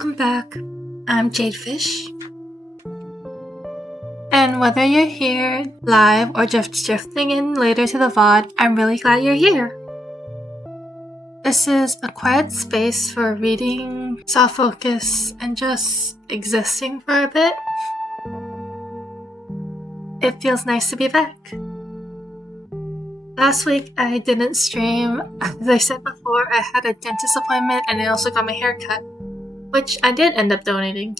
Welcome back. I'm Jade Fish. And whether you're here live or just drifting in later to the VOD, I'm really glad you're here. This is a quiet space for reading, soft focus, and just existing for a bit. It feels nice to be back. Last week I didn't stream. As I said before, I had a dentist appointment and I also got my hair cut, which I did end up donating.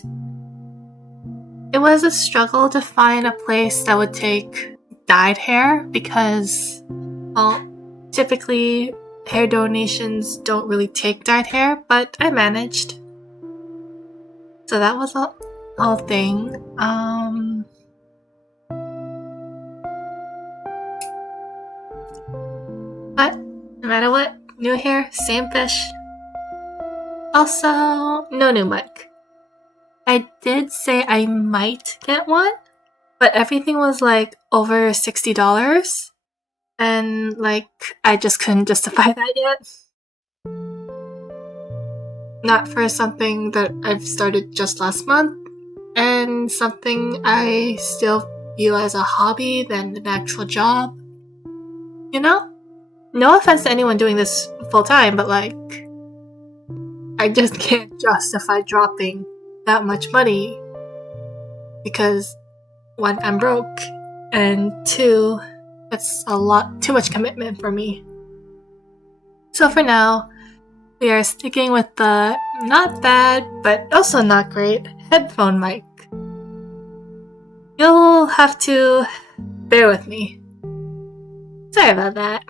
It was a struggle to find a place that would take dyed hair because, well, typically hair donations don't really take dyed hair, but I managed. So that was a whole thing. But no matter what, new hair, same fish. Also, no new mic. I did say I might get one, but everything was like over $60, and like I just couldn't justify that yet. Not for something that I've started just last month, and something I still view as a hobby than an actual job. You know? No offense to anyone doing this full time, but like, I just can't justify dropping that much money because, one, I'm broke, and two, it's a lot too much commitment for me. So for now, we are sticking with the not bad but also not great headphone mic. You'll have to bear with me. Sorry about that.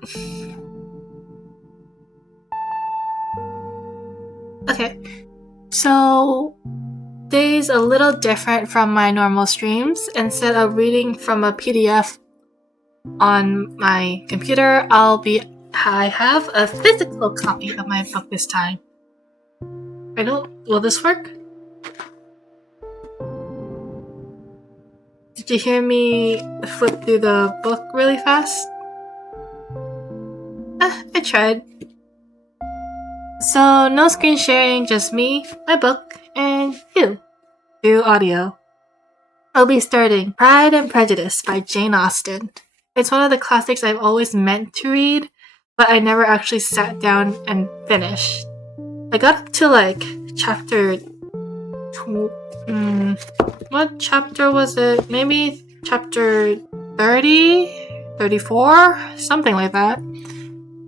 Okay, so today's a little different from my normal streams. Instead of reading from a PDF on my computer, I have a physical copy of my book this time. Will this work? Did you hear me flip through the book really fast? I tried. So no screen sharing, just me, my book, and you through audio. I'll be starting Pride and Prejudice by Jane Austen. It's one of the classics I've always meant to read, but I never actually sat down and finished. I got up to like chapter... what chapter was it? Maybe chapter 30? 34? Something like that.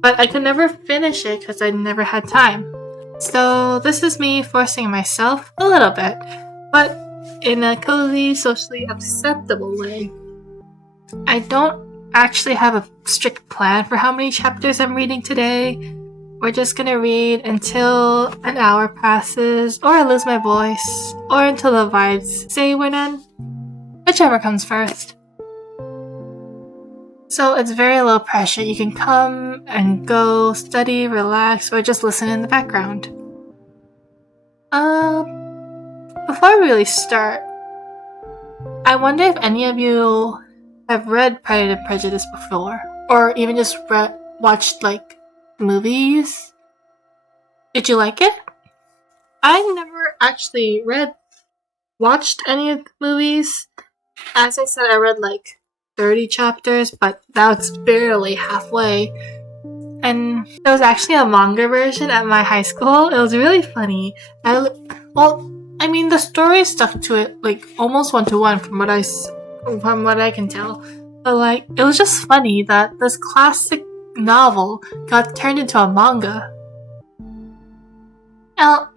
But I could never finish it because I never had time. So this is me forcing myself a little bit, but in a cozy, socially acceptable way. I don't actually have a strict plan for how many chapters I'm reading today. We're just gonna read until an hour passes, or I lose my voice, or until the vibes say we're done. Whichever comes first. So it's very low pressure. You can come and go, study, relax, or just listen in the background. Before we really start, I wonder if any of you have read Pride and Prejudice before, or even just watched like movies. Did you like it? I never actually watched any of the movies. As I said, I read like 30 chapters, but that's barely halfway. And there was actually a manga version at my high school. It was really funny. The story stuck to it like almost 1-to-1 from what I can tell. But like, it was just funny that this classic novel got turned into a manga.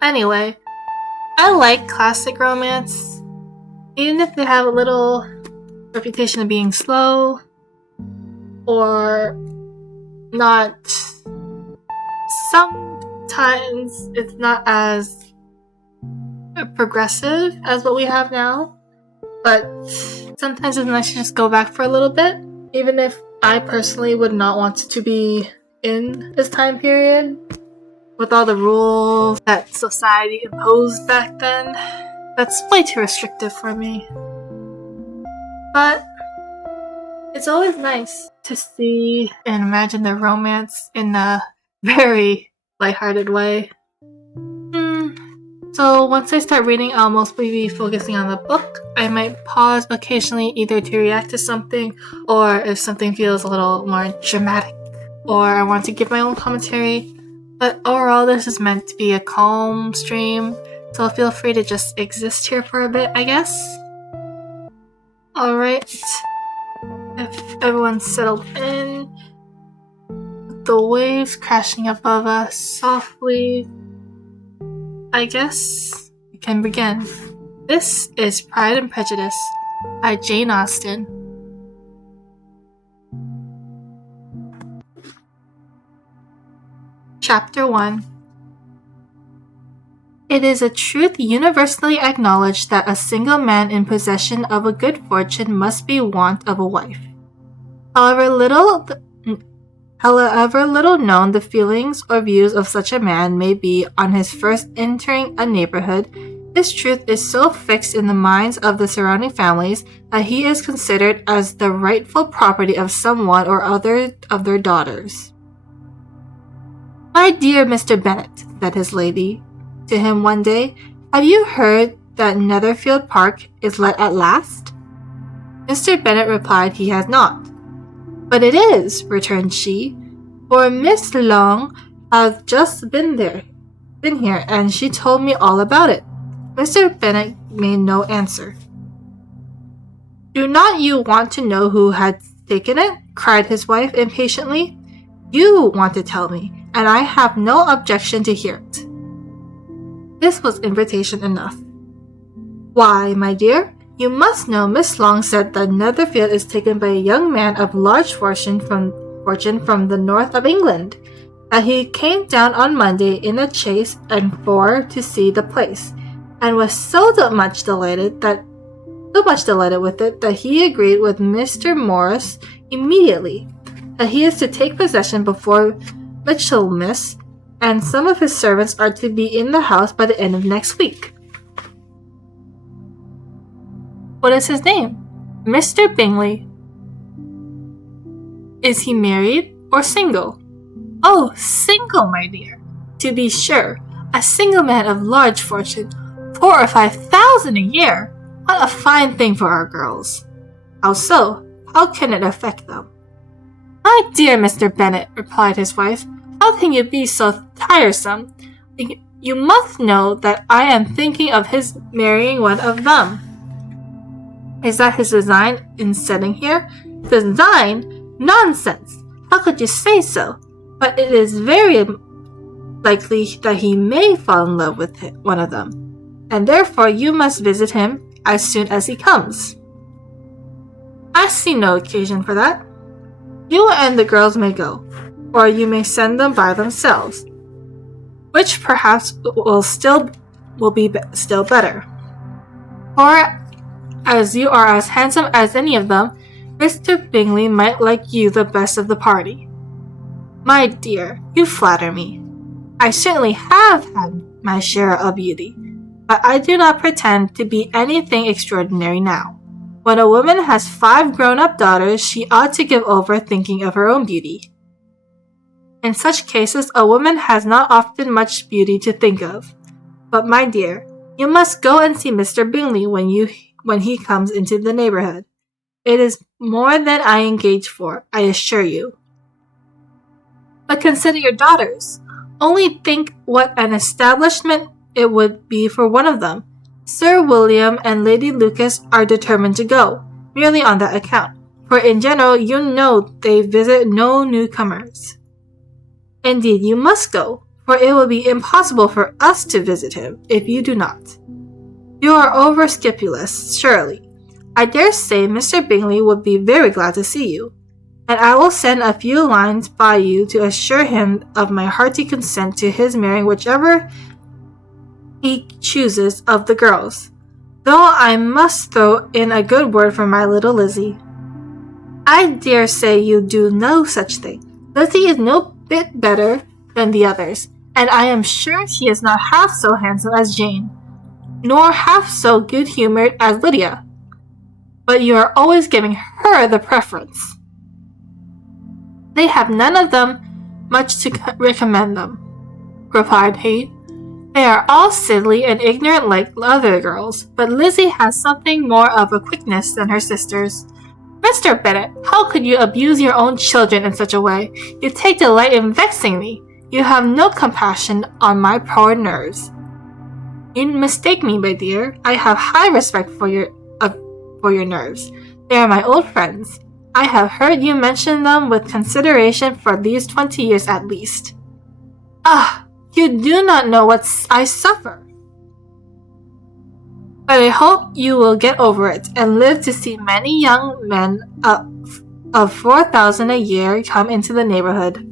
Anyway, I like classic romance, even if they have a little reputation of being slow or not. Sometimes it's not as progressive as what we have now, but sometimes it's nice to just go back for a little bit, even if I personally would not want to be in this time period with all the rules that society imposed back then. That's way too restrictive for me. But it's always nice to see and imagine the romance in a very lighthearted way. So once I start reading, I'll mostly be focusing on the book. I might pause occasionally either to react to something, or if something feels a little more dramatic, or I want to give my own commentary. But overall, this is meant to be a calm stream, so feel free to just exist here for a bit, I guess. Alright, if everyone's settled in, the waves crashing above us softly, I guess we can begin. This is Pride and Prejudice by Jane Austen. Chapter 1. It is a truth universally acknowledged that a single man in possession of a good fortune must be want of a wife. However little known the feelings or views of such a man may be on his first entering a neighborhood, this truth is so fixed in the minds of the surrounding families that he is considered as the rightful property of someone or other of their daughters. "My dear Mr. Bennet," said his lady to him one day, "have you heard that Netherfield Park is let at last?" Mr. Bennet replied he had not. "But it is," returned she, "for Miss Long hath just been here, and she told me all about it." Mr. Bennet made no answer. "Do not you want to know who had taken it?" cried his wife impatiently. "You want to tell me, and I have no objection to hear it." This was invitation enough. "Why, my dear, you must know Miss Long said that Netherfield is taken by a young man of large fortune from the north of England, that he came down on Monday in a chaise and four to see the place, and was so much delighted with it that he agreed with Mr. Morris immediately that he is to take possession before Michaelmas, and some of his servants are to be in the house by the end of next week." "What is his name?" "Mr. Bingley." "Is he married or single?" "Oh, single, my dear. To be sure, a single man of large fortune, 4,000 or 5,000 a year. What a fine thing for our girls." "How so? How can it affect them?" "My dear Mr. Bennet," replied his wife, "how can you be so tiresome? You must know that I am thinking of his marrying one of them." "Is that his design in setting here?" "Design? Nonsense! How could you say so? But it is very likely that he may fall in love with one of them, and therefore you must visit him as soon as he comes." "I see no occasion for that." "You and the girls may go, or you may send them by themselves, which perhaps will be still better. Or, as you are as handsome as any of them, Mr. Bingley might like you the best of the party." "My dear, you flatter me. I certainly have had my share of beauty, but I do not pretend to be anything extraordinary now. When a woman has 5 grown-up daughters, she ought to give over thinking of her own beauty. In such cases, a woman has not often much beauty to think of. But, my dear, you must go and see Mr. Bingley when he comes into the neighborhood. It is more than I engage for, I assure you." "But consider your daughters. Only think what an establishment it would be for one of them. Sir William and Lady Lucas are determined to go, merely on that account, for in general you know they visit no newcomers." "Indeed you must go, for it will be impossible for us to visit him if you do not. You are over scrupulous, surely. I dare say Mr. Bingley would be very glad to see you, and I will send a few lines by you to assure him of my hearty consent to his marrying whichever he chooses of the girls, though I must throw in a good word for my little Lizzie." "I dare say you do no such thing. Lizzie is no bit better than the others, and I am sure she is not half so handsome as Jane, nor half so good-humored as Lydia. But you are always giving her the preference." "They have none of them much to recommend them," replied he. They are all silly and ignorant like other girls, but Lizzie has something more of a quickness than her sisters. Mr. Bennet, how could you abuse your own children in such a way? You take delight in vexing me. You have no compassion on my poor nerves. You mistake me, my dear. I have high respect for your nerves. They are my old friends. I have heard you mention them with consideration for these 20 years at least. Ah, you do not know what I suffer. But I hope you will get over it and live to see many young men of 4,000 a year come into the neighborhood.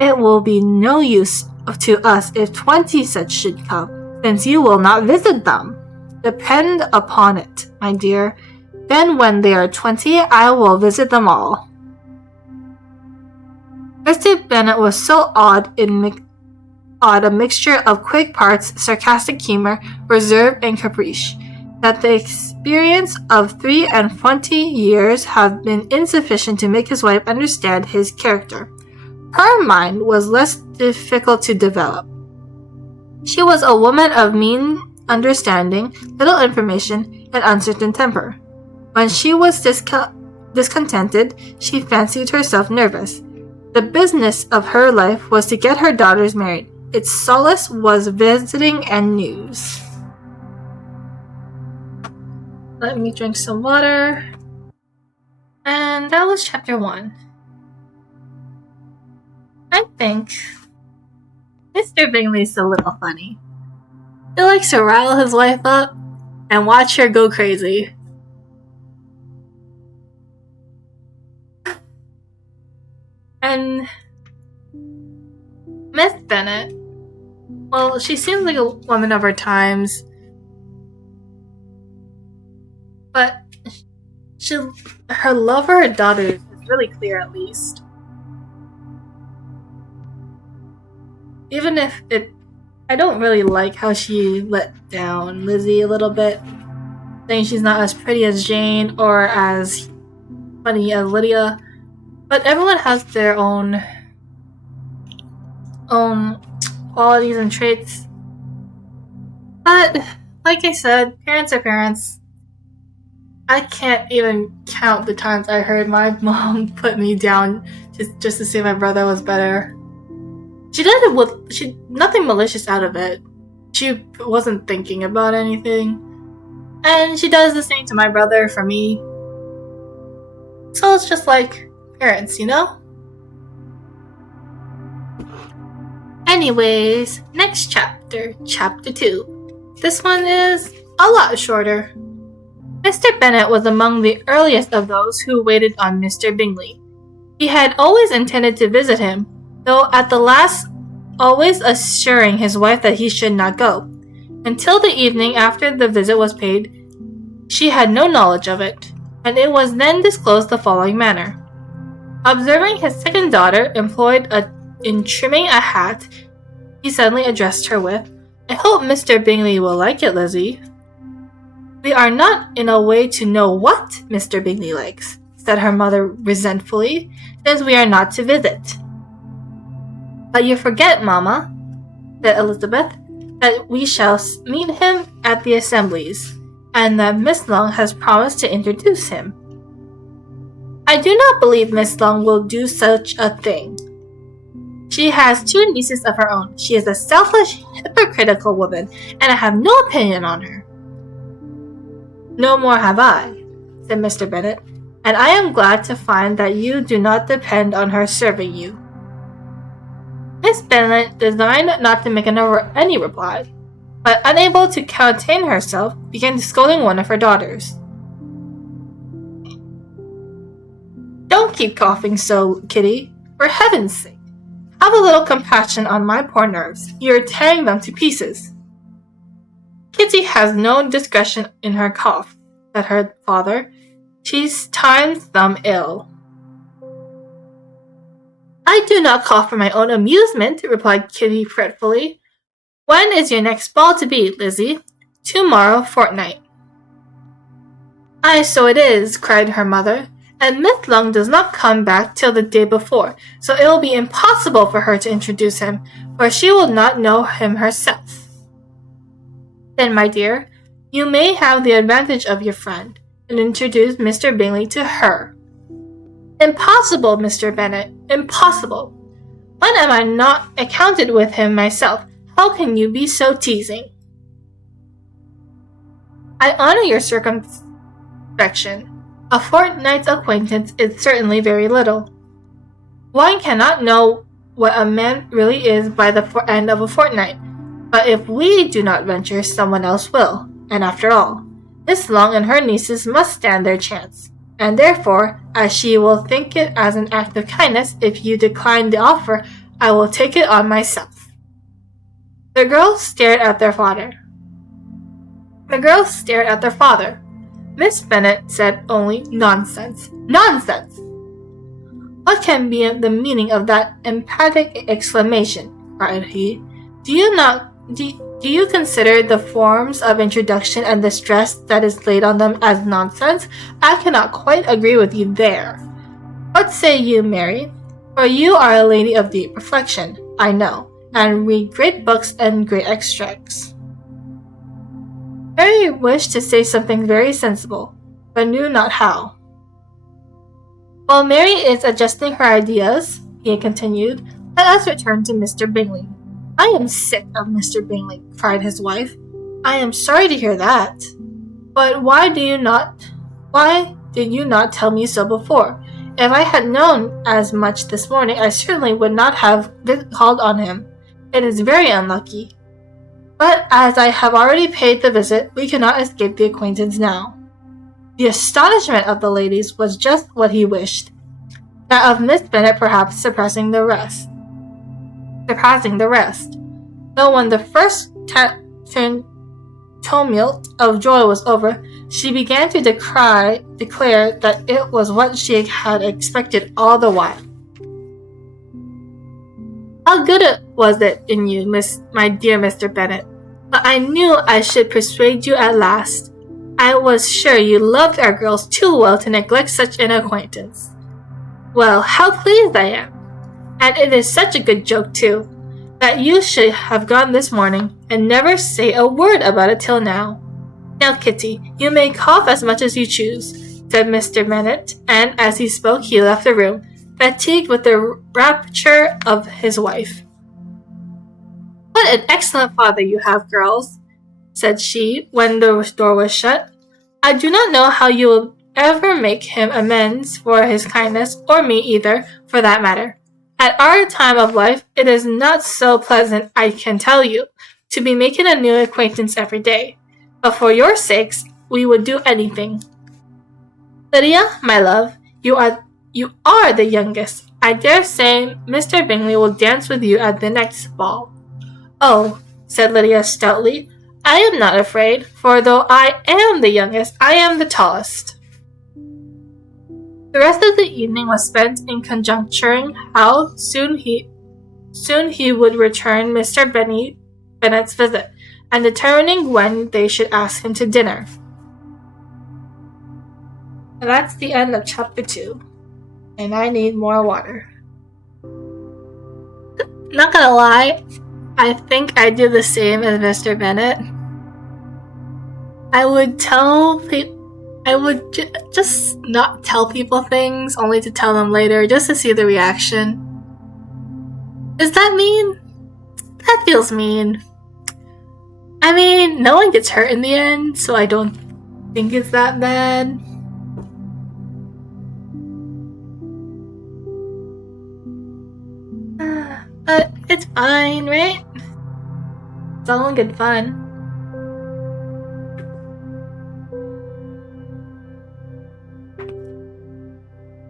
It will be no use to us if 20 such should come, since you will not visit them. Depend upon it, my dear. Then when they are 20, I will visit them all. Mr. Bennet was so odd, a mixture of quick parts, sarcastic humor, reserve, and caprice, that the experience of 23 years had been insufficient to make his wife understand his character. Her mind was less difficult to develop. She was a woman of mean understanding, little information, and uncertain temper. When she was discontented, she fancied herself nervous. The business of her life was to get her daughters married. Its solace was visiting and news. Let me drink some water. And that was chapter 1. I think Mr. Bingley's a little funny. He likes to rile his wife up and watch her go crazy. And Miss Bennet, well, she seems like a woman of her times, but her love for her daughters is really clear, at least. Even if I don't really like how she let down Lizzie a little bit, saying she's not as pretty as Jane or as funny as Lydia. But everyone has their own qualities and traits. But, like I said, parents are parents. I can't even count the times I heard my mom put me down just to say my brother was better. She did it with nothing malicious out of it. She wasn't thinking about anything. And she does the same to my brother for me. So it's just like parents, you know? Anyways, next chapter, chapter 2. This one is a lot shorter. Mr. Bennet was among the earliest of those who waited on Mr. Bingley. He had always intended to visit him, though at the last always assuring his wife that he should not go. Until the evening after the visit was paid, she had no knowledge of it, and it was then disclosed the following manner. Observing his second daughter employed in trimming a hat, he suddenly addressed her with, "I hope Mr. Bingley will like it, Lizzie." "We are not in a way to know what Mr. Bingley likes," said her mother resentfully, "since we are not to visit." "But you forget, Mamma," said Elizabeth, "that we shall meet him at the assemblies, and that Miss Long has promised to introduce him." "I do not believe Miss Long will do such a thing. She has 2 nieces of her own. She is a selfish, hypocritical woman, and I have no opinion on her." "No more have I," said Mr. Bennet, "and I am glad to find that you do not depend on her serving you." Miss Bennet designed not to make any reply, but unable to contain herself, began scolding one of her daughters. "Don't keep coughing so, Kitty. For heaven's sake, have a little compassion on my poor nerves. You're tearing them to pieces." "Kitty has no discretion in her cough," said her father. "She times them ill." "I do not cough for my own amusement," replied Kitty fretfully. "When is your next ball to be, Lizzie?" "Tomorrow fortnight." "Aye, so it is," cried her mother. "And Miss Long does not come back till the day before, so it will be impossible for her to introduce him. for she will not know him herself. Then, my dear, you may have the advantage of your friend, and introduce Mr. Bingley to her. Impossible, Mr. Bennet, impossible. When am I not acquainted with him myself? How can you be so teasing? I honor your circumspection. A fortnight's acquaintance is certainly very little. One cannot know what a man really is by the end of a fortnight, but if we do not venture, someone else will, and after all, Miss Long and her nieces must stand their chance, and therefore, as she will think it as an act of kindness if you decline the offer, I will take it on myself. The girls stared at their father. Miss Bennet said only, "Nonsense! Nonsense!" "What can be the meaning of that emphatic exclamation?" cried he. Do you consider the forms of introduction and the stress that is laid on them as nonsense? I cannot quite agree with you there. What say you, Mary? For you are a lady of deep reflection, I know, and read great books and great extracts. Mary wished to say something very sensible, but knew not how. While Mary is adjusting her ideas, he continued, let us return to Mr. Bingley. I am sick of Mr. Bingley, cried his wife. I am sorry to hear that. But why did you not tell me so before? If I had known as much this morning, I certainly would not have called on him. It is very unlucky. But as I have already paid the visit, we cannot escape the acquaintance now. The astonishment of the ladies was just what he wished, that of Miss Bennet perhaps surpassing the rest. Though when the first tumult of joy was over, she began to declare that it was what she had expected all the while. How good it was in you, my dear Mr. Bennet. But I knew I should persuade you at last. I was sure you loved our girls too well to neglect such an acquaintance. Well, how pleased I am! And it is such a good joke, too, that you should have gone this morning, and never say a word about it till now. Now, Kitty, you may cough as much as you choose, said Mr. Bennet, and as he spoke he left the room, fatigued with the rapture of his wife. What an excellent father you have, girls, said she, when the door was shut. I do not know how you will ever make him amends for his kindness, or me either, for that matter. At our time of life, it is not so pleasant, I can tell you, to be making a new acquaintance every day. But for your sakes, we would do anything. Lydia, my love, you are the youngest. I dare say Mr. Bingley will dance with you at the next ball. Oh, said Lydia stoutly, I am not afraid, for though I am the youngest, I am the tallest. The rest of the evening was spent in conjecturing how soon he would return Mr. Bennet's visit, and determining when they should ask him to dinner. And that's the end of chapter 2. And I need more water. Not gonna lie, I think I do the same as Mr. Bennet. I would just not tell people things, only to tell them later, just to see the reaction. Is that mean? That feels mean. I mean, no one gets hurt in the end, so I don't think it's that bad. But it's fine, right? It's all in good fun.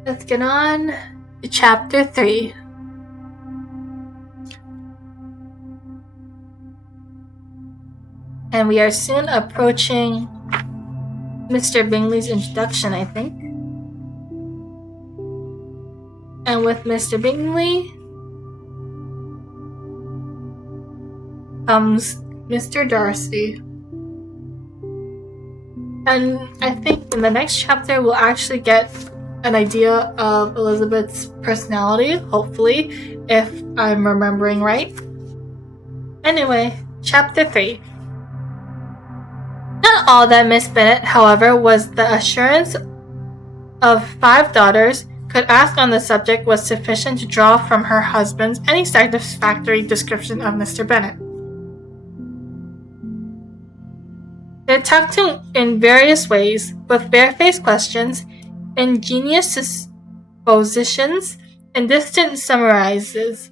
Let's get on to chapter 3. And we are soon approaching Mr. Bingley's introduction, I think. And with Mr. Bingley comes Mr. Darcy. And I think in the next chapter we'll actually get an idea of Elizabeth's personality, hopefully, if I'm remembering right. Anyway, Chapter 3. Not all that Miss Bennet, however, was the assurance of 5 daughters could ask on the subject was sufficient to draw from her husband's any satisfactory description of Mr. Bennet. They attacked him in various ways, with barefaced questions, ingenious suppositions, and distant summarizes,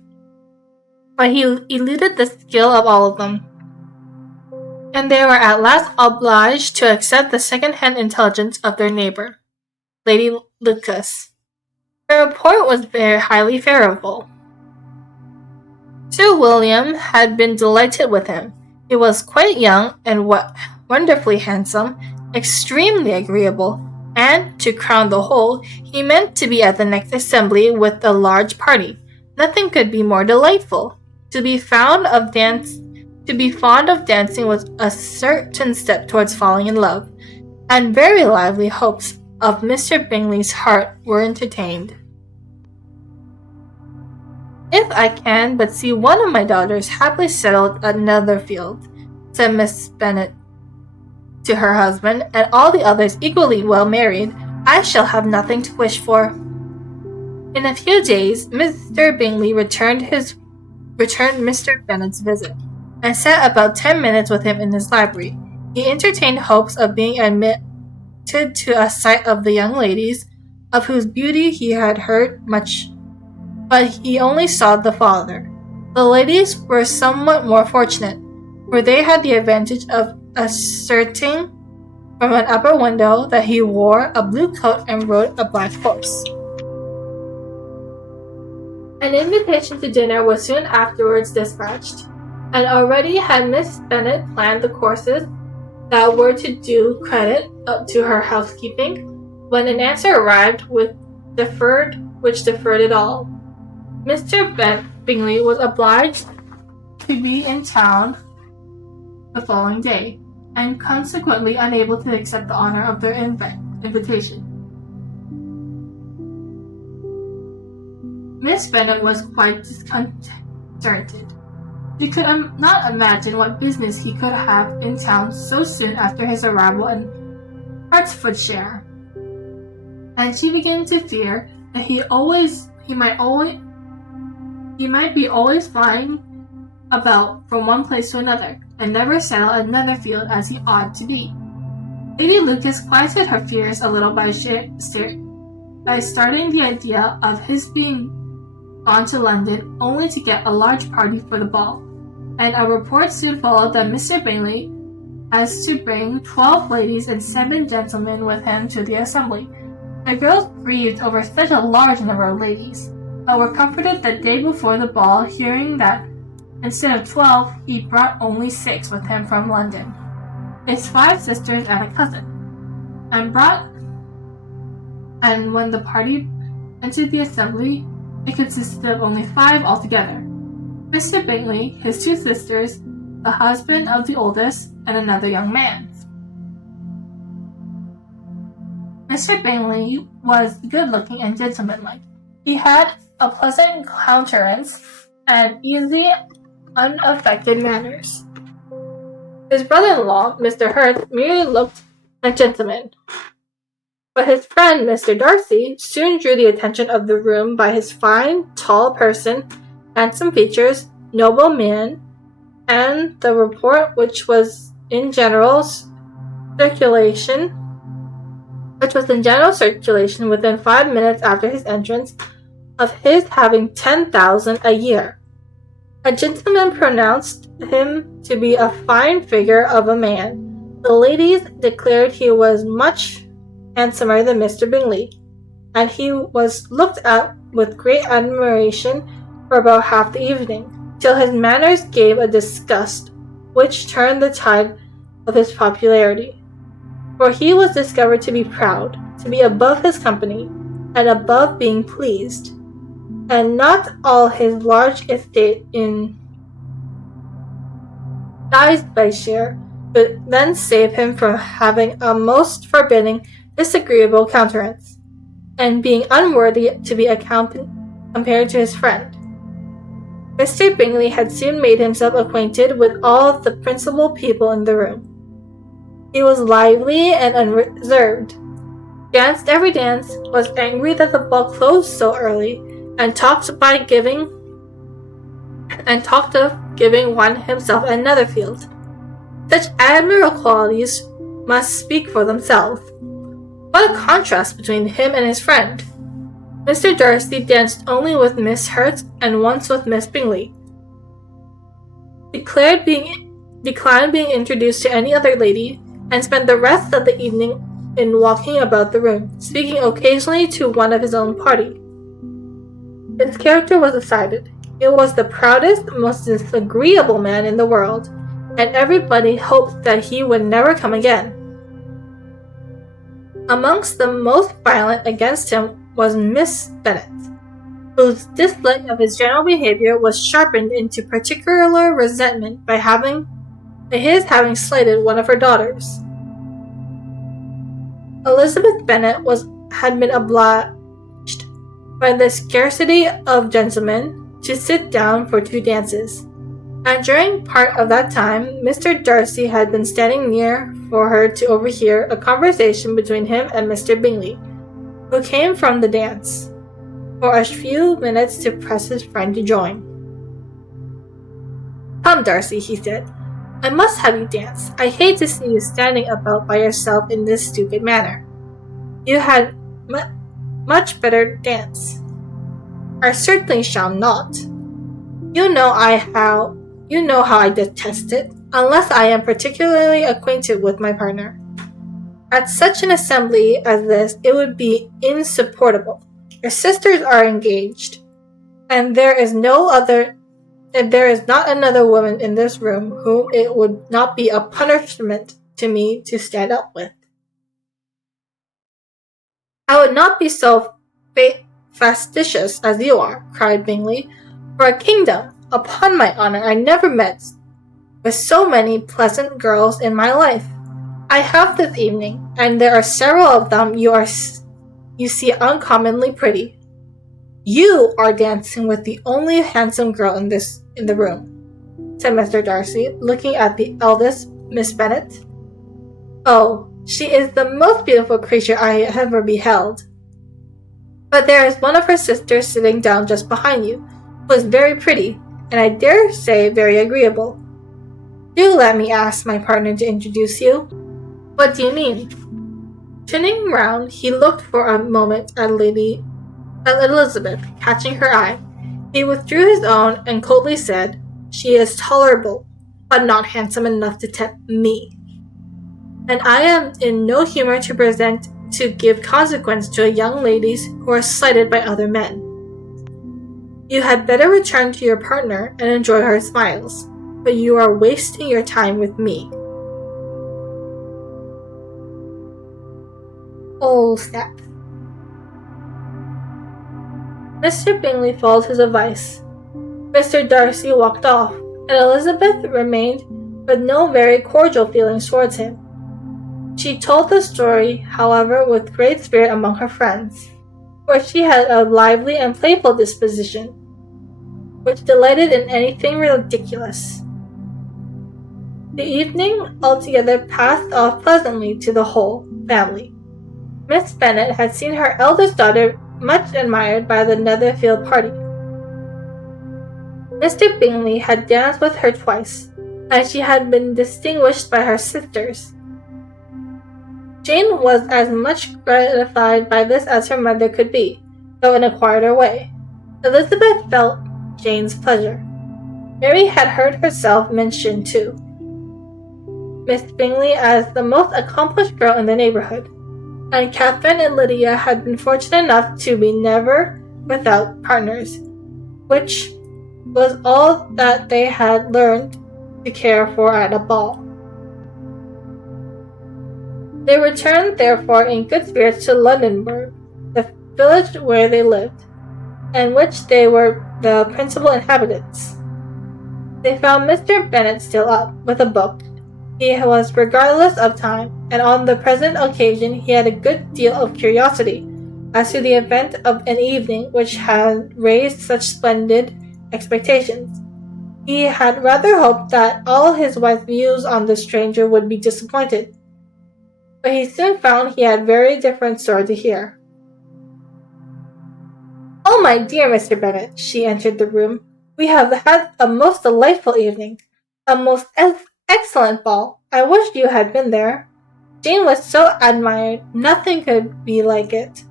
but he eluded the skill of all of them, and they were at last obliged to accept the second-hand intelligence of their neighbour, Lady Lucas. Her report was very highly favourable. Sir William had been delighted with him. He was quite young and wonderfully handsome, extremely agreeable, and, to crown the whole, he meant to be at the next assembly with a large party. Nothing could be more delightful. To be fond of dancing was a certain step towards falling in love, and very lively hopes of Mr. Bingley's heart were entertained. "If I can but see one of my daughters happily settled at Netherfield," said Miss Bennet to her husband, "and all the others equally well married, I shall have nothing to wish for." In a few days, Mr. Bingley returned Mr. Bennet's visit, and sat about 10 minutes with him in his library. He entertained hopes of being admitted to a sight of the young ladies, of whose beauty he had heard much, but he only saw the father. The ladies were somewhat more fortunate, for they had the advantage of ascertaining from an upper window that he wore a blue coat and rode a black horse. An invitation to dinner was soon afterwards dispatched, and already had Miss Bennet planned the courses that were to do credit to her housekeeping, when an answer arrived which deferred it all. Mr. Bingley was obliged to be in town the following day, and consequently unable to accept the honour of their invitation. Miss Bennet was quite disconcerted. She could not imagine what business he could have in town so soon after his arrival in Hertfordshire, and she began to fear that he might be always flying about from one place to another, and never settle at Netherfield as he ought to be. Lady Lucas quieted her fears a little by starting the idea of his being gone to London only to get a large party for the ball, and a report soon followed that Mr. Bingley has to bring 12 ladies and 7 gentlemen with him to the assembly. The girls grieved over such a large number of ladies, but were comforted the day before the ball, hearing that instead of 12, he brought only 6 with him from London, his 5 sisters and a cousin, and when the party entered the assembly, it consisted of only 5 altogether: Mr. Bingley, his 2 sisters, the husband of the oldest, and another young man. Mr. Bingley was good-looking and gentlemanlike. He had a pleasant countenance and easy, unaffected manners. His brother-in-law, Mr. Hurst, merely looked like a gentleman, but his friend, Mr. Darcy, soon drew the attention of the room by his fine, tall person, handsome features, noble mien, and the report which was in general circulation within 5 minutes after his entrance, of his having 10,000 a year. A gentleman pronounced him to be a fine figure of a man. The ladies declared he was much handsomer than Mr. Bingley, and he was looked at with great admiration for about half the evening, till his manners gave a disgust which turned the tide of his popularity. For he was discovered to be proud, to be above his company, and above being pleased, and not all his large estate in Derbyshire could then save him from having a most forbidding, disagreeable countenance, and being unworthy to be compared to his friend. Mr. Bingley had soon made himself acquainted with all the principal people in the room. He was lively and unreserved, danced every dance, was angry that the ball closed so early, and talked of giving one himself at Netherfield. Such admirable qualities must speak for themselves. What a contrast between him and his friend! Mr. Darcy danced only with Miss Hurst and once with Miss Bingley. Declined being introduced to any other lady, and spent the rest of the evening in walking about the room, speaking occasionally to one of his own party. His character was decided. It was the proudest, most disagreeable man in the world, and everybody hoped that he would never come again. Amongst the most violent against him was Miss Bennet, whose dislike of his general behavior was sharpened into particular resentment by his having slighted one of her daughters. Elizabeth Bennet had been obliged, by the scarcity of gentlemen, to sit down for 2 dances, and during part of that time Mr. Darcy had been standing near for her to overhear a conversation between him and Mr. Bingley, who came from the dance, for a few minutes to press his friend to join. "Come, Darcy," he said, "I must have you dance. I hate to see you standing about by yourself in this stupid manner. You had much better dance." "I certainly shall not. You know how I detest it, unless I am particularly acquainted with my partner. At such an assembly as this, it would be insupportable. Your sisters are engaged, and there is not another woman in this room whom it would not be a punishment to me to stand up with." "I would not be so fastidious as you are," cried Bingley. "For a kingdom, upon my honor, I never met with so many pleasant girls in my life. I have this evening, and there are several of them you see uncommonly pretty. You are dancing with the only handsome girl in the room," said Mr. Darcy, looking at the eldest, Miss Bennet. "Oh, she is the most beautiful creature I ever beheld. But there is one of her sisters sitting down just behind you, who is very pretty, and I dare say very agreeable. Do let me ask my partner to introduce you." "What do you mean?" Turning round, he looked for a moment at Elizabeth, catching her eye. He withdrew his own and coldly said, "She is tolerable, but not handsome enough to tempt me. And I am in no humor to give consequence to young ladies who are slighted by other men. You had better return to your partner and enjoy her smiles, but you are wasting your time with me." Oh, snap. Mr. Bingley followed his advice. Mr. Darcy walked off, and Elizabeth remained with no very cordial feelings towards him. She told the story, however, with great spirit among her friends, for she had a lively and playful disposition, which delighted in anything ridiculous. The evening altogether passed off pleasantly to the whole family. Miss Bennet had seen her eldest daughter much admired by the Netherfield party. Mr. Bingley had danced with her twice, and she had been distinguished by her sisters. Jane was as much gratified by this as her mother could be, though in a quieter way. Elizabeth felt Jane's pleasure. Mary had heard herself mentioned too, Miss Bingley as the most accomplished girl in the neighborhood, and Catherine and Lydia had been fortunate enough to be never without partners, which was all that they had learned to care for at a ball. They returned, therefore, in good spirits to Londonderry, the village where they lived, and which they were the principal inhabitants. They found Mr. Bennet still up, with a book. He was regardless of time, and on the present occasion he had a good deal of curiosity as to the event of an evening which had raised such splendid expectations. He had rather hoped that all his wife's views on the stranger would be disappointed, but he soon found he had very different story to hear. "Oh, my dear Mr. Bennet," she entered the room, "we have had a most delightful evening, a most excellent ball. I wish you had been there. Jane was so admired, nothing could be like it.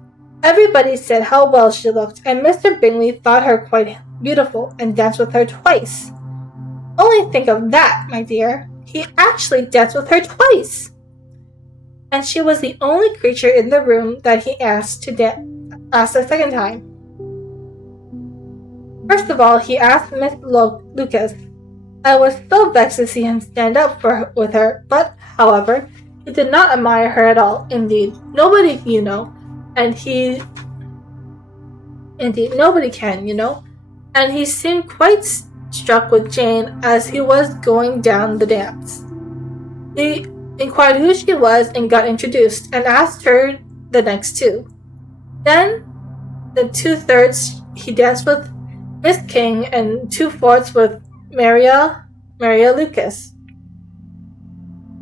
Everybody said how well she looked, and Mr. Bingley thought her quite beautiful, and danced with her twice. Only think of that, my dear. He actually danced with her twice! And she was the only creature in the room that he asked a second time. First of all, he asked Miss Lucas. I was so vexed to see him stand up with her, but, however, he did not admire her at all. Indeed, nobody can, and he seemed quite struck with Jane as he was going down the dance. He inquired who she was and got introduced, and asked her the next two. Then, the 2/3 he danced with Miss King, and 2/4 with Maria Lucas,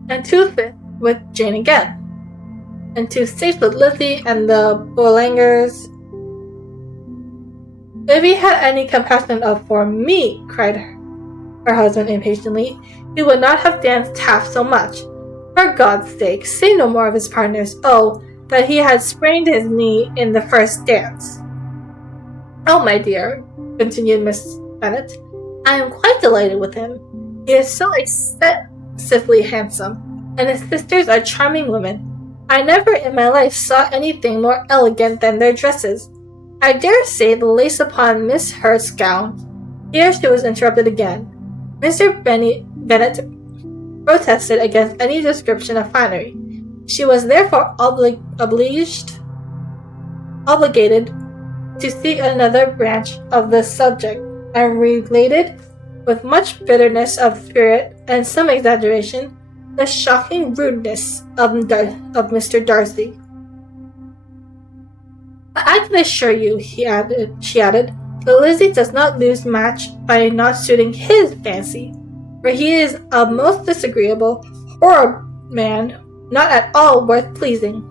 and 2/5 with Jane again, and 2/6 with Lizzie and the Bolangers. If he had any compassion for me, cried her husband impatiently, he would not have danced half so much. For God's sake, say no more of his partners. Oh, that he had sprained his knee in the first dance. Oh, my dear, continued Miss Bennet, I am quite delighted with him. He is so excessively handsome, and his sisters are charming women. I never in my life saw anything more elegant than their dresses. I dare say the lace upon Miss Hurst's gown." Here she was interrupted again. Mr. Bennet protested against any description of finery. She was therefore obligated to seek another branch of the subject, and related, with much bitterness of spirit and some exaggeration, the shocking rudeness of Mr. Darcy. "I can assure you," she added, "that Lizzie does not lose much by not suiting his fancy, for he is a most disagreeable, horrid man, not at all worth pleasing.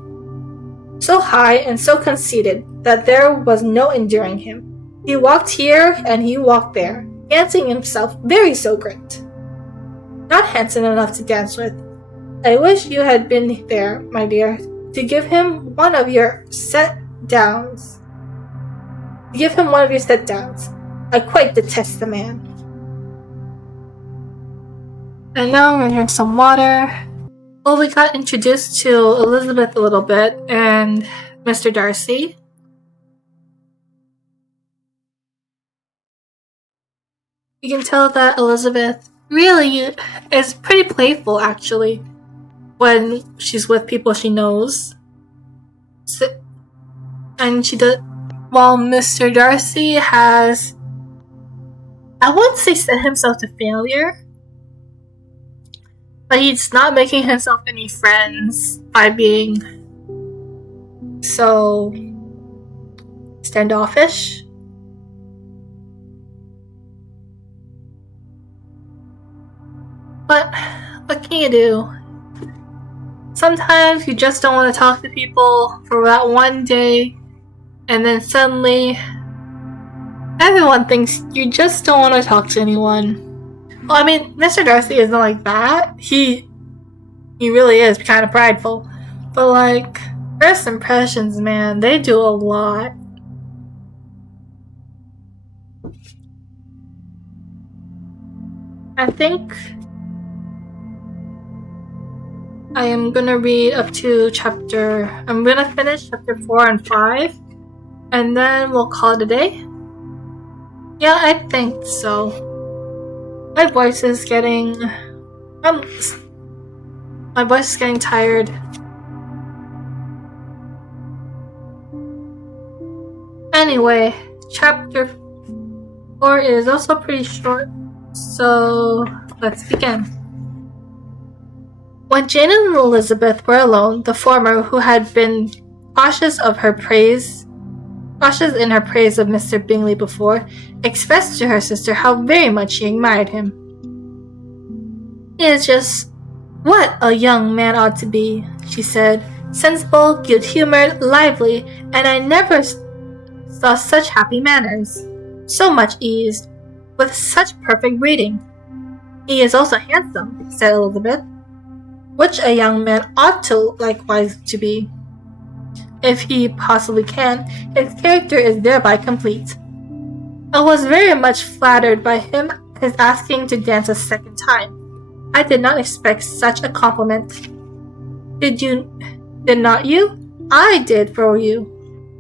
So high and so conceited that there was no enduring him. He walked here and he walked there, fancying himself very so great. Not handsome enough to dance with. I wish you had been there, my dear, to give him one of your set-downs. I quite detest the man." And now I'm going to drink some water. Well, we got introduced to Elizabeth a little bit and Mr. Darcy. You can tell that Elizabeth really is pretty playful, actually, when she's with people she knows. And she does, while Mr. Darcy has, I wouldn't say set himself to failure, but he's not making himself any friends by being so standoffish. But what can you do? Sometimes you just don't want to talk to people for that one day, and then suddenly everyone thinks you just don't want to talk to anyone. Well, I mean, Mr. Darcy isn't like that. He really is kind of prideful. But like, first impressions, man, they do a lot. I think I am gonna read up to I'm gonna finish chapter 4 and 5, and then we'll call it a day. Yeah, I think so. My voice is getting tired. Anyway, chapter 4 is also pretty short, so let's begin. When Jane and Elizabeth were alone, the former, who had been cautious of her praise Gushes in her praise of Mr. Bingley before, expressed to her sister how very much she admired him. "He is just what a young man ought to be," she said. "Sensible, good-humoured, lively, and I never saw such happy manners. So much ease, with such perfect breeding." "He is also handsome," said Elizabeth, "which a young man ought to likewise to be. If he possibly can, his character is thereby complete. I was very much flattered by his asking to dance a second time. I did not expect such a compliment." Did not you? I did for you.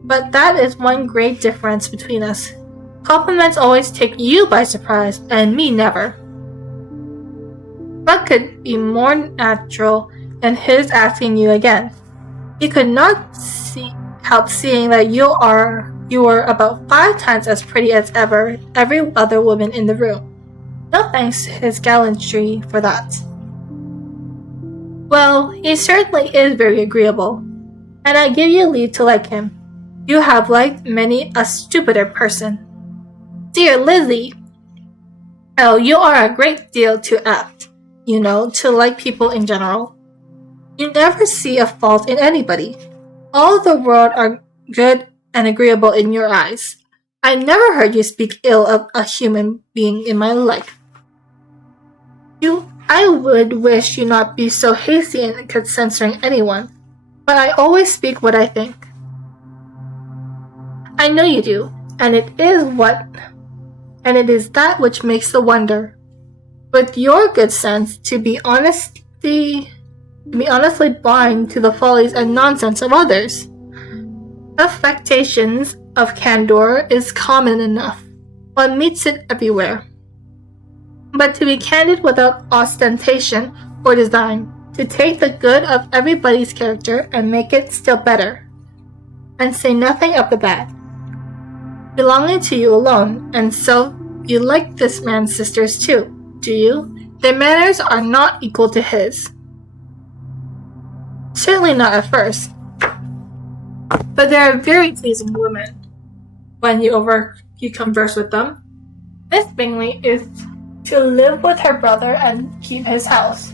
But that is one great difference between us. Compliments always take you by surprise, and me never. What could be more natural than his asking you again? He could not help seeing that you were about 5 times as pretty as every other woman in the room. No thanks to his gallantry for that. Well, he certainly is very agreeable, and I give you leave to like him. You have liked many a stupider person. Dear Lizzie! Oh, you are a great deal too apt, to like people in general. You never see a fault in anybody. All the world are good and agreeable in your eyes. I never heard you speak ill of a human being in my life. I would wish you not be so hasty in censoring anyone, but I always speak what I think. I know you do, and it is that which makes the wonder. With your good sense to be honestly blind to the follies and nonsense of others. Affectations of candor is common enough. One meets it everywhere. But to be candid without ostentation or design, to take the good of everybody's character and make it still better, and say nothing of the bad, belonging to you alone, and so you like this man's sisters too, do you? Their manners are not equal to his. Certainly not at first, but they are very pleasing women when you converse with them. Miss Bingley is to live with her brother and keep his house.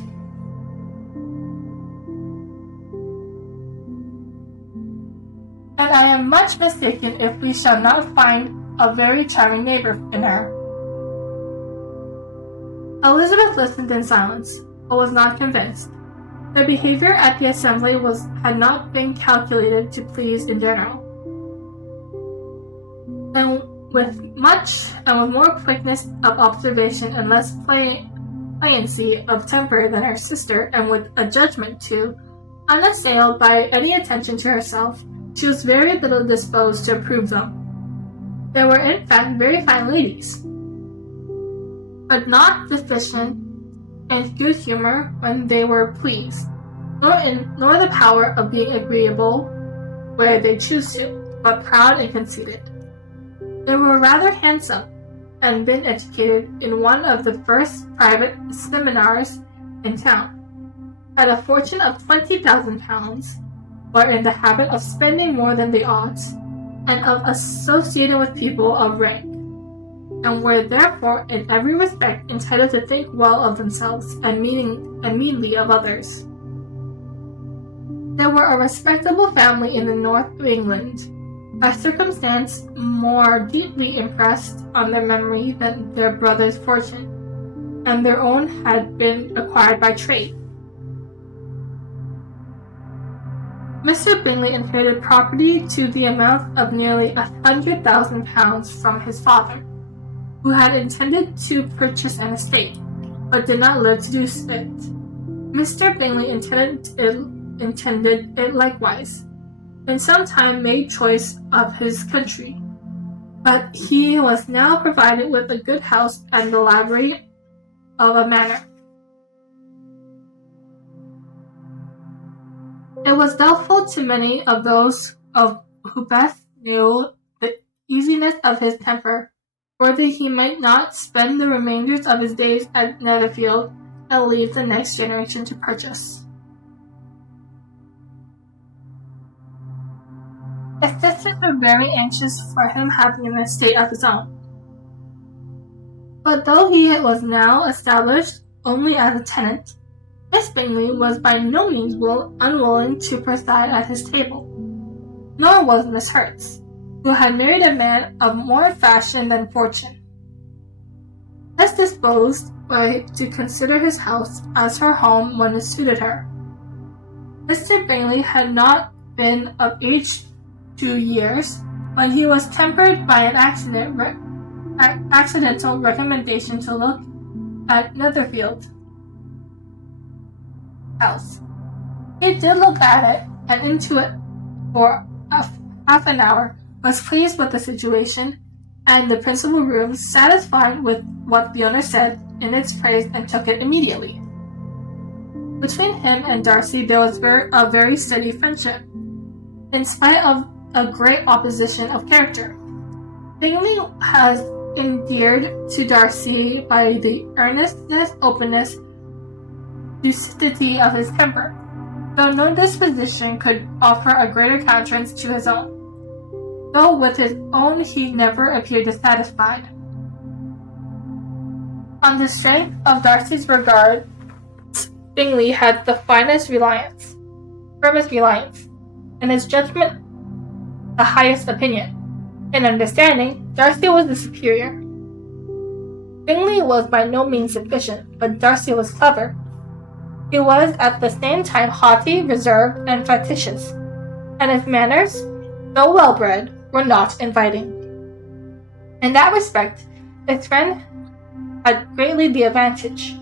And I am much mistaken if we shall not find a very charming neighbor in her. Elizabeth listened in silence, but was not convinced. Their behavior at the assembly had not been calculated to please in general. And with more quickness of observation and less pliancy of temper than her sister, and with a judgment too, unassailed by any attention to herself, she was very little disposed to approve them. They were in fact very fine ladies, but not deficient in good humor when they were pleased, nor the power of being agreeable where they choose to, but proud and conceited. They were rather handsome, and been educated in one of the first private seminars in town, had a fortune of £20,000, were in the habit of spending more than they ought, and of associating with people of rank, and were therefore in every respect entitled to think well of themselves and meanly of others. They were a respectable family in the north of England, a circumstance more deeply impressed on their memory than their brother's fortune, and their own had been acquired by trade. Mr. Bingley inherited property to the amount of nearly £100,000 from his father, who had intended to purchase an estate, but did not live to do it. Mr. Bingley intended it likewise, and sometime made choice of his country, but he was now provided with a good house and the library of a manor. It was doubtful to many of those who best knew the easiness of his temper, whether he might not spend the remainders of his days at Netherfield and leave the next generation to purchase. His sisters were very anxious for him having an estate of his own. But though he was now established only as a tenant, Miss Bingley was by no means unwilling to preside at his table. Nor was Miss Hertz, who had married a man of more fashion than fortune, less disposed to consider his house as her home when it suited her. Mr. Bingley had not been of age 2 years when he was tempered by an accidental recommendation to look at Netherfield House. He did look at it and into it for half an hour, was pleased with the situation and the principal rooms, satisfied with what the owner said in its praise, and took it immediately. Between him and Darcy there was a very steady friendship, in spite of a great opposition of character. Bingley has endeared to Darcy by the earnestness, openness, lucidity of his temper, though no disposition could offer a greater countenance to his own, though with his own he never appeared dissatisfied. On the strength of Darcy's regard, Bingley had the firmest reliance, in his judgment the highest opinion. In understanding, Darcy was the superior. Bingley was by no means efficient, but Darcy was clever. He was at the same time haughty, reserved, and facetious, and his manners, though well-bred, were not inviting. In that respect, his friend had greatly the advantage.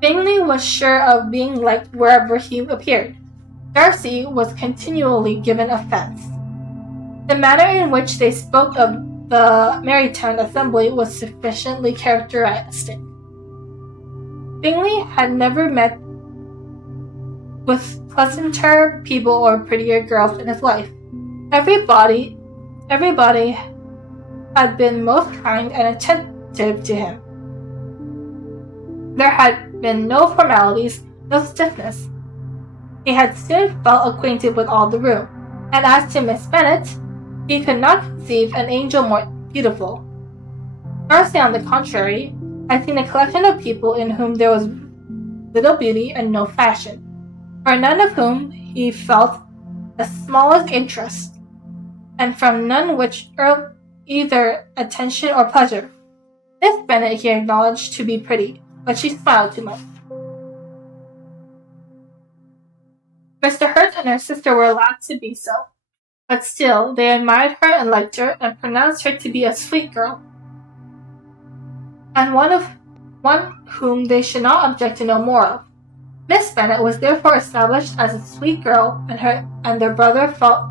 Bingley was sure of being liked wherever he appeared. Darcy was continually given offence. The manner in which they spoke of the Marytown assembly was sufficiently characteristic. Bingley had never met with pleasanter people or prettier girls in his life. Everybody had been most kind and attentive to him. There had been no formalities, no stiffness. He had soon felt acquainted with all the room, and as to Miss Bennet, he could not conceive an angel more beautiful. Darcy, on the contrary, had seen a collection of people in whom there was little beauty and no fashion, for none of whom he felt the smallest interest, and from none which either attention or pleasure. Miss Bennet he acknowledged to be pretty, but she smiled too much. Mr. Hurst and her sister were allowed to be so, but still they admired her and liked her, and pronounced her to be a sweet girl, and one whom they should not object to know more of. Miss Bennet was therefore established as a sweet girl, and their brother felt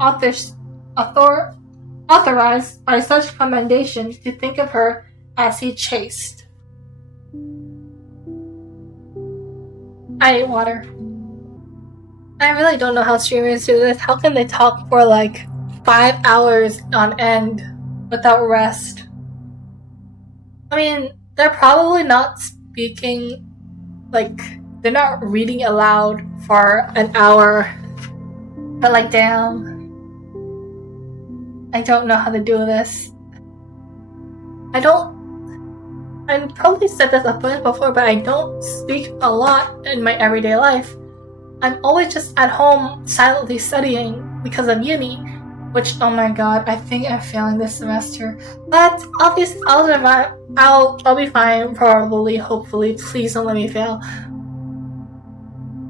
authorized by such commendation to think of her as he chaste. I ate water. I really don't know how streamers do this. How can they talk for like 5 hours on end without rest? I mean, they're probably not speaking, they're not reading aloud for an hour. But damn. I don't know how to do this. I probably said this a bunch before, but I don't speak a lot in my everyday life. I'm always just at home silently studying because of uni, which, oh my god, I think I'm failing this semester. But obviously, I'll survive. I'll be fine, probably, hopefully. Please don't let me fail.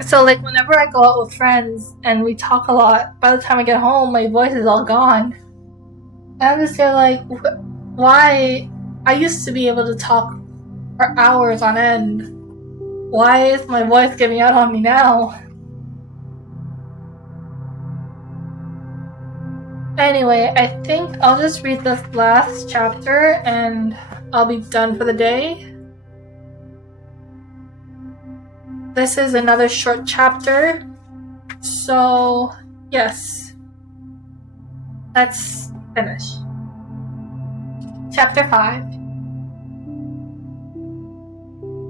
So, whenever I go out with friends and we talk a lot, by the time I get home, my voice is all gone. And I'm just there why? I used to be able to talk for hours on end. Why is my voice giving out on me now? Anyway, I think I'll just read this last chapter and I'll be done for the day. This is another short chapter. So, yes. Let's finish. Chapter 5.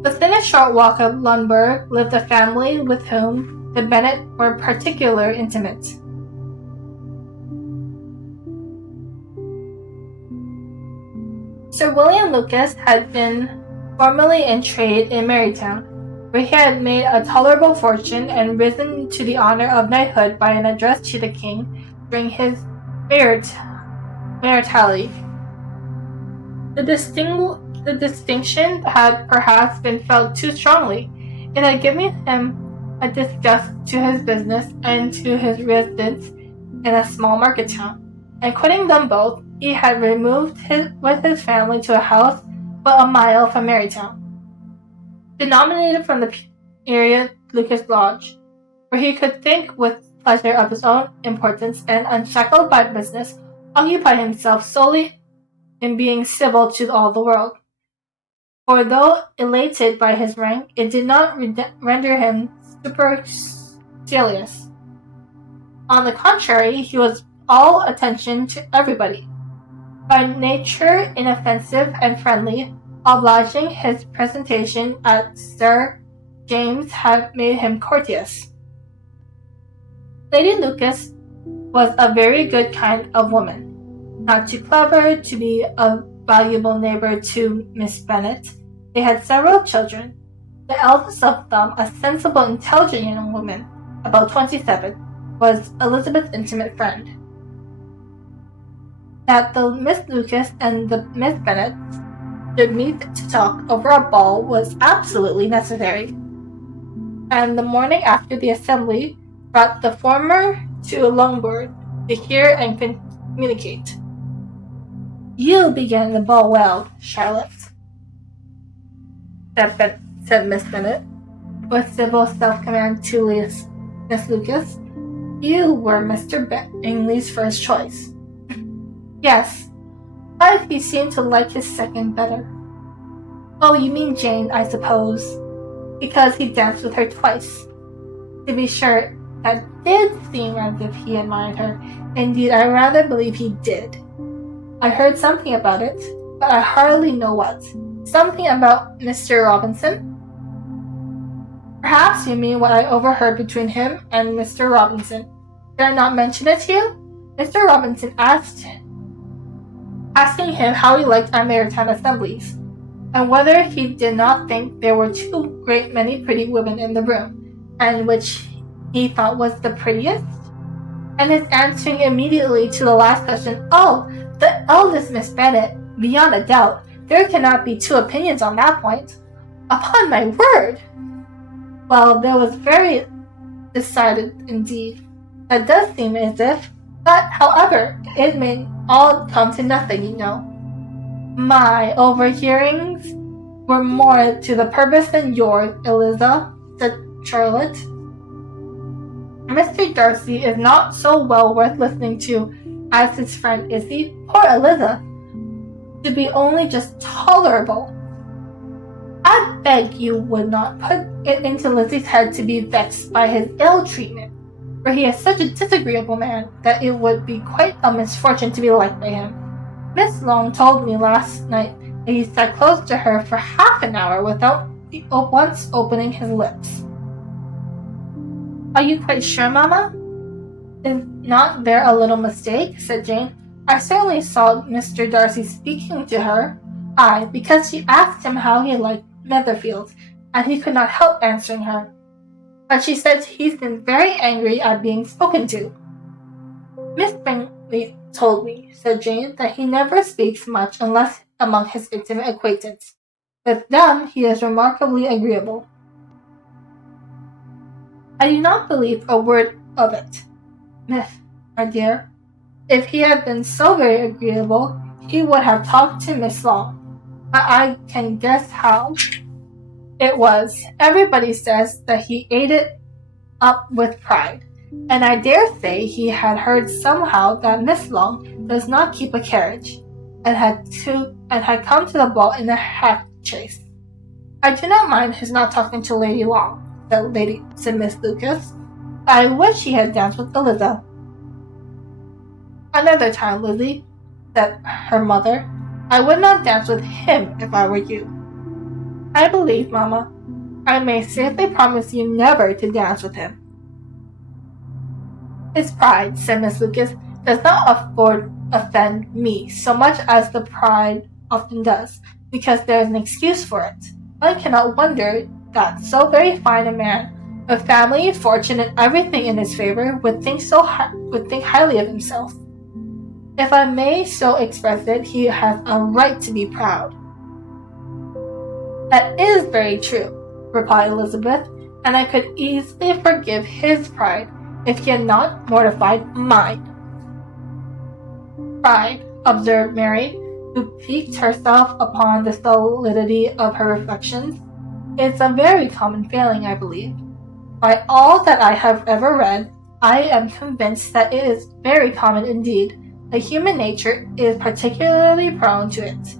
Within a short walk of Lundberg lived a family with whom the Bennet were particularly intimate. Sir William Lucas had been formerly in trade in Marytown, where he had made a tolerable fortune and risen to the honor of knighthood by an address to the king during his maritality. The distinction had perhaps been felt too strongly. It had given him a disgust to his business and to his residence in a small market town, and quitting them both, he had removed with his family to a house but a mile from Marytown, denominated from the area Lucas Lodge, where he could think with pleasure of his own importance and, unshackled by business, occupy himself solely in being civil to all the world. For though elated by his rank, it did not render him supercilious. On the contrary, he was all attention to everybody. By nature inoffensive and friendly, obliging, his presentation at Sir James had made him courteous. Lady Lucas was a very good kind of woman, not too clever to be a valuable neighbor to Miss Bennet. They had several children. The eldest of them, a sensible, intelligent young woman, about 27, was Elizabeth's intimate friend. That the Miss Lucas and the Miss Bennet should meet to talk over a ball was absolutely necessary, and the morning after the assembly brought the former to Longbourn to hear and communicate. "You began the ball well, Charlotte," said Miss Bennet, with civil self-command to Miss Lucas. "You were Mr. Bingley's first choice." "Yes, but he seemed to like his second better." "Oh, you mean Jane, I suppose, because he danced with her twice." "To be sure, that did seem as if he admired her. Indeed, I rather believe he did. I heard something about it, but I hardly know what. Something about Mr. Robinson?" "Perhaps you mean what I overheard between him and Mr. Robinson. Did I not mention it to you? Mr. Robinson asking him how he liked our Marytown assemblies, and whether he did not think there were too great many pretty women in the room, and which he thought was the prettiest, and his answering immediately to the last question, 'Oh, the eldest Miss Bennet, beyond a doubt. There cannot be two opinions on that point.' Upon my word! Well, that was very decided indeed. That does seem as if, but however, it may all come to nothing, you know. My overhearings were more to the purpose than yours, Eliza," said Charlotte. "Mr. Darcy is not so well worth listening to as his friend, is he? Poor Eliza! To be only just tolerable. I beg you would not put it into Lizzie's head to be vexed by his ill treatment, for he is such a disagreeable man that it would be quite a misfortune to be liked by him. Miss Long told me last night that he sat close to her for half an hour without once opening his lips." "Are you quite sure, Mamma? Is not there a little mistake?" said Jane. "I certainly saw Mr. Darcy speaking to her. Aye, because she asked him how he liked Netherfield, and he could not help answering her. But she said he's been very angry at being spoken to." "Miss Bingley told me," said Jane, "that he never speaks much unless among his intimate acquaintance. With them he is remarkably agreeable." "I do not believe a word of it, Miss, my dear. If he had been so very agreeable, he would have talked to Miss Long. But I can guess how it was. Everybody says that he ate it up with pride, and I dare say he had heard somehow that Miss Long does not keep a carriage, and had come to the ball in a hack chaise. I do not mind his not talking to Lady Long," said Miss Lucas. "I wish he had danced with Eliza." "Another time, Lizzie," said her mother. "I would not dance with him if I were you." "I believe, Mamma, I may safely promise you never to dance with him." "His pride," said Miss Lucas, "does not offend me so much as the pride often does, because there is an excuse for it. One cannot wonder that so very fine a man, with family, fortune, and everything in his favor, would think highly of himself. If I may so express it, he has a right to be proud. That is very true, replied Elizabeth, and I could easily forgive his pride if he had not mortified mine. Pride, observed Mary, who piqued herself upon the solidity of her reflections, is a very common failing, I believe. By all that I have ever read, I am convinced that it is very common indeed, that human nature is particularly prone to it,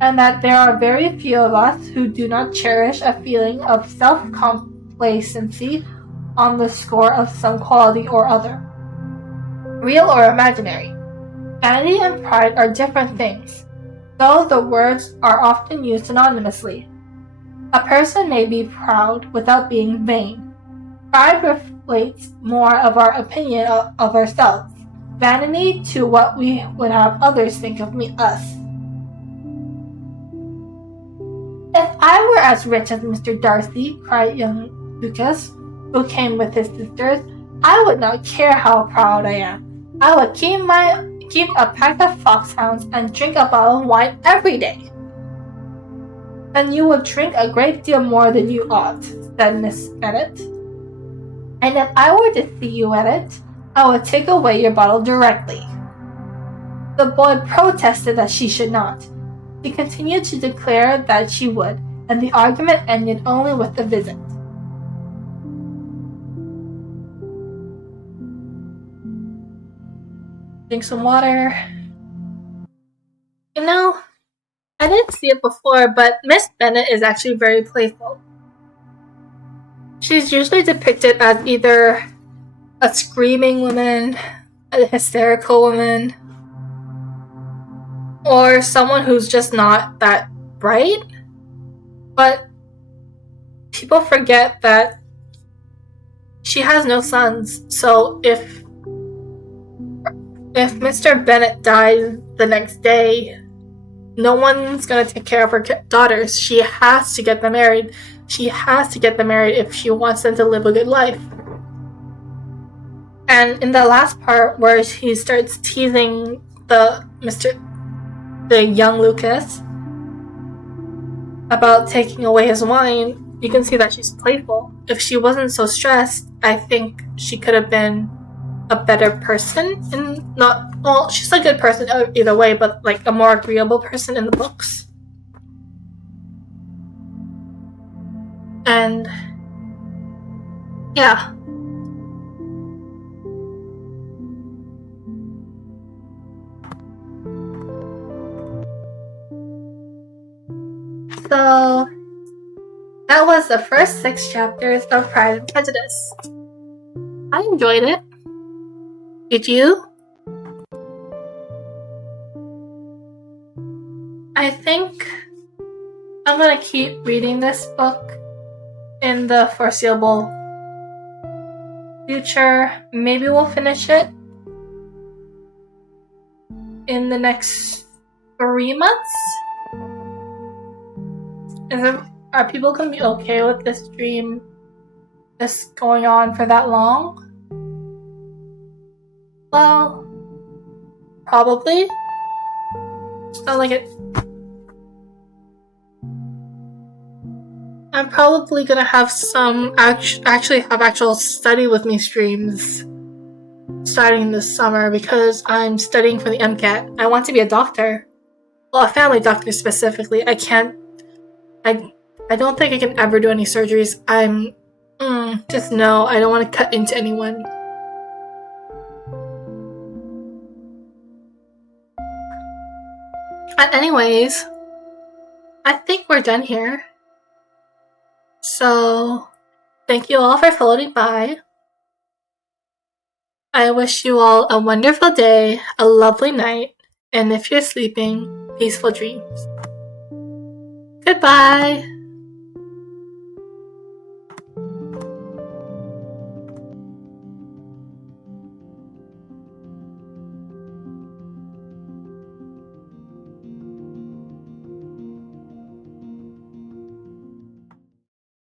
and that there are very few of us who do not cherish a feeling of self-complacency on the score of some quality or other, real or imaginary. Vanity and pride are different things, though the words are often used synonymously. A person may be proud without being vain. Pride reflects more of our opinion of ourselves, vanity to what we would have others think of us. If I were as rich as Mr. Darcy, cried young Lucas, who came with his sisters, I would not care how proud I am. I would keep a pack of foxhounds and drink a bottle of wine every day. And you would drink a great deal more than you ought, said Miss Bennet. And if I were to see you at it, I would take away your bottle directly. The boy protested that she should not. She continued to declare that she would, and the argument ended only with the visit. Drink some water. You know, I didn't see it before, but Miss Bennet is actually very playful. She's usually depicted as either a screaming woman, a hysterical woman, or someone who's just not that bright. But people forget that she has no sons, so if Mr. Bennet dies the next day, no one's going to take care of her daughters. She has to get them married. She has to get them married if she wants them to live a good life. And in the last part where he starts teasing the young Lucas about taking away his wine, you can see that she's playful. If she wasn't so stressed, I think she could have been a better person, she's a good person either way, but like a more agreeable person in the books. And yeah. So that was the first 6 chapters of Pride and Prejudice. I enjoyed it. Did you? I think I'm gonna keep reading this book in the foreseeable future. Maybe we'll finish it in the next 3 months. Are people gonna be okay with this going on for that long? Well, probably. It's not like it. I'm probably gonna have some actual study with me streams starting this summer because I'm studying for the MCAT. I want to be a doctor. Well, a family doctor specifically. I don't think I can ever do any surgeries. I don't want to cut into anyone. But anyways, I think we're done here. So, thank you all for floating by. I wish you all a wonderful day, a lovely night, and if you're sleeping, peaceful dreams. Goodbye!